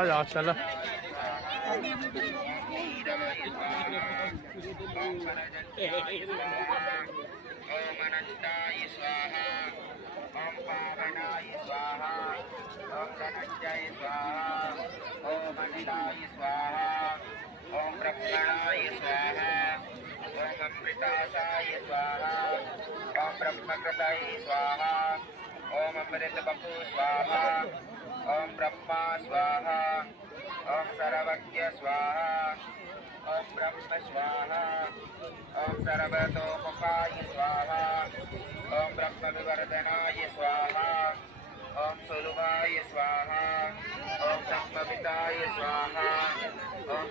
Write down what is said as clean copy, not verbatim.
आजा चल। ओम अनंताय स्वाहा, ओम पावनाय स्वाहा, ओम धनंजय स्वाहा, ओम अनिलाय स्वाहा, ओम ब्रह्मणाय स्वाहा, ओम अमृतासाय स्वाहा, ओम ब्रह्मकृताय स्वाहा, ओम अमृत बपु स्वाहा, ओम ब्रह्मा स्वाहा, ओम सर्वज्ञ स्वाहा, ओम ब्रह्म स्वाहा, ओम सर्वतोमुखाय स्वाहा, ओम ब्रह्म विवर्धनाय स्वाहा, ओम सुलभाय स्वाहा, ओम ब्रह्मविदाय स्वाहा, ओम